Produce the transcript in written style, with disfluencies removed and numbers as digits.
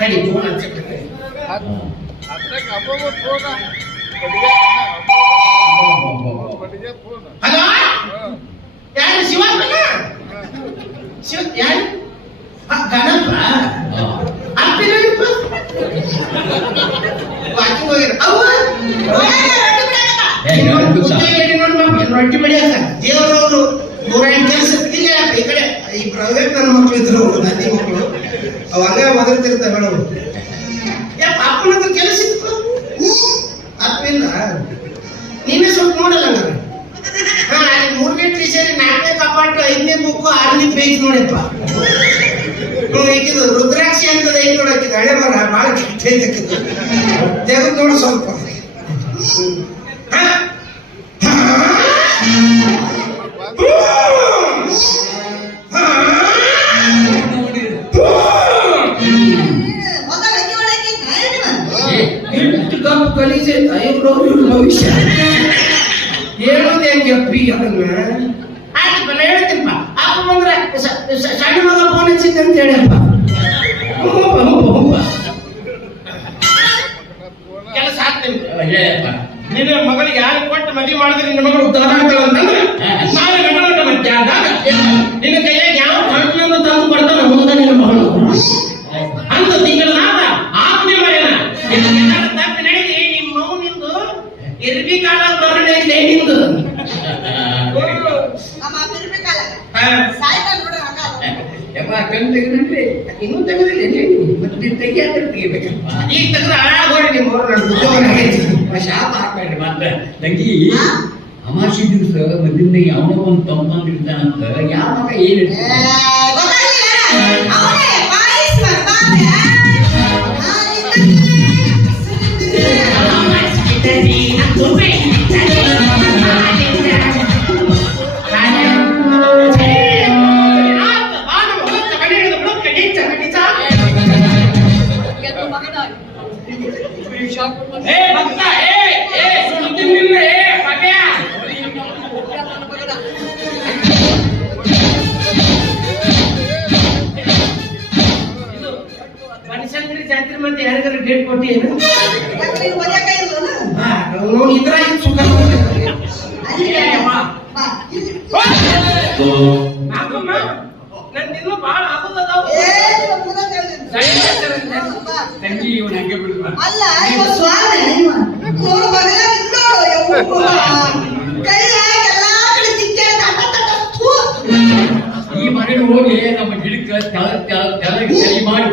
ತಡಿ phone ಹಚ್ಚಿಬಿಡ್ತೇನೆ. Hello, ಯಾರು? ಶಿವಪ್ಪನ? ಯಾರು? ಗಣಪ ಅಪ್ಪಿನಪ್ಪ ವಾಕಿಂಗ್ ಹೋಗಿರ ರೊಟ್ಟಿ ಬೆಳೆಯ ದೇವರವರು 108 ಕೆಲಸ ಈ ಕಡೆ ಈ ಪ್ರೈವೇಟ್ ನನ್ನ ಮಕ್ಕಳು ಇದ್ರು, ನಂದಿ ಮಕ್ಕಳು ಅವಾಗ ಒದರ್ತಿರ್ತಾವೆ ಮೇಡಮ್. ಅಪ್ಪನ ಹತ್ರ ಕೆಲಸ ಇತ್ತು, ಅಪ್ಪಿಲ್ಲ. ನೀವೇ ಸ್ವಲ್ಪ ನೋಡಲ್ಲ ನಾನು. ಹಾ, 3ನೇ ಸೇರಿ 4ನೇ ಕಪಾಟು 5ನೇ ಬುಕ್ಕು 6ನೇ ಪೇಜ್ ನೋಡಪ್ಪ. ಈಗಿದು ರುದ್ರಾಕ್ಷಿ ಅಂತದ ಐದು ನೋಡಕ್ಕಿದ್ದು ಹಳೆ ಬರ ಭಾಳ ಕೆಟ್ಟ ಐತಕ್ಕಿದ್ದು ತೆಗೆದು ನೋಡು ಸ್ವಲ್ಪ. ಕಲಿಸೆ ಭವಿಷ್ಯ ಹೇಳೋದು ಹೆಂಗಪ್ಪಿ ಅದನ್ನ ಆಯ್ತಪ್ಪ, ನಾ ಹೇಳ್ತೀನಪ್ಪ. ಅಪ್ಪ ಬಂದ್ರೆ ಸಣ್ಣ ಮಗ ಫೋನ್ ಹಚ್ಚಿದ್ದೆ ಅಂತ ಹೇಳಪ್ಪ. ಕೆಲಸ ಆಗ್ತೀನಿ. ನಿನ್ನ ಮಗಳಿಗೆ ಯಾರು ಕೊಟ್ಟು ಮದುವೆ ಮಾಡಿದ್ರೆ ನಿನ್ನ ಮಗಳು ಉದ್ಧಾರ ಆಗ್ತಾಳಂತಂದ್ರೆ ನಾನು ಗಂಡ ಮತ್ತೆ ಆದಾಗ ನಿನ್ನ ಕೈಯಾಗ ಯಾವ ಹಣ್ಣನ್ನು ತಂದು ಕೊಡ್ತಾನ ಮುಂದ ನಿನ್ನ ಮಗಳು ಅಂತ ತಿಂಗಳಾದ ಆತ್ಮೀಯ ಮರ್ಯಾದ ತಪ್ಪು ನಡೆದಿ ನಿಮ್ಮ ಮಗು ನಿಂದು ಇರ್ಬೇಕಾದ ಬರಡೆ ಇದೆ ನಿಂದು. ಇನ್ನೂ ತೆಗೆದಿಲ್ಲ, ಮತ್ತೆ ತೆಗಿಯಾದ್ರೆ ತೆಗಿಬೇಕಪ್ಪ. ಈಗ ತೆಗೆದ್ರೆ ಹಾಳಾಗೋಡಿ ನಿಮ್ಮ ಶಾಪ ಹಾಕ್ಬೇಡ್ರಿ. ಮಾತ್ರ ತಂಗಿ ಅಮಾಸಿ ದಿವಸ ಮದ್ದಿಂದ ಅವನ ಒಂದು ತಂಪಂದಿರ್ತಾನಂತ ಯಾವ ಮಗ ಏನ್ ಬನಶಂಕರಿ ಜಾತ್ರೆ ಮತ್ತೆ ಯಾರಿಗಾರು ಡೇಟ್ ಕೊಟ್ಟಿಯೇನು? ಇದ್ರ ಸುಖ ನನ್ನಿನ್ನೂ ಬಹಳ ಆಗೋದದಾವ. ತಂಗಿ ಇವನು ಹಂಗೆ ಬಿಡುವ ಈ ಮನೆಗೆ ಹೋಗಿ ನಮ್ಮ ಗಿಡಕ್ಕೆ ತೆಳಗೆ ಮಾಡಿ